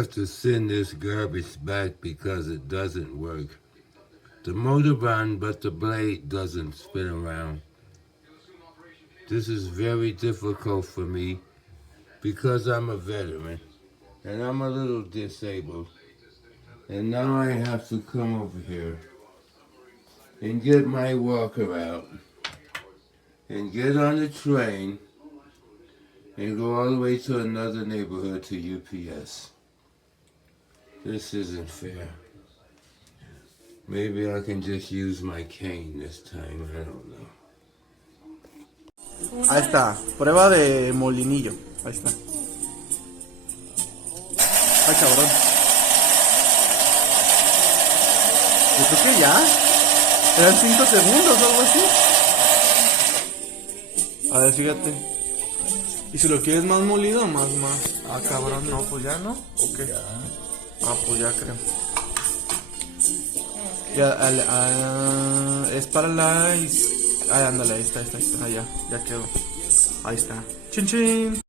have to send this garbage back because it doesn't work. The motor runs, but the blade doesn't spin around. This is very difficult for me because I'm a veteran and I'm a little disabled. And now I have to come over here and get my walker out and get on the train and go all the way to another neighborhood to UPS. This isn't fair. Maybe I can just use my cane this time, I don't know. Ahí está, prueba de molinillo. Ahí está. Ay, cabrón. Yo creo que ya. Eran 5 segundos o algo así. A ver, fíjate. ¿Y si lo quieres más molido o más? Ah, cabrón, no, pues ya no. ¿O qué? Ah, pues ya creo. Ya, es para la... Ándale, ahí está, ya quedó. Ahí está. Chin chin.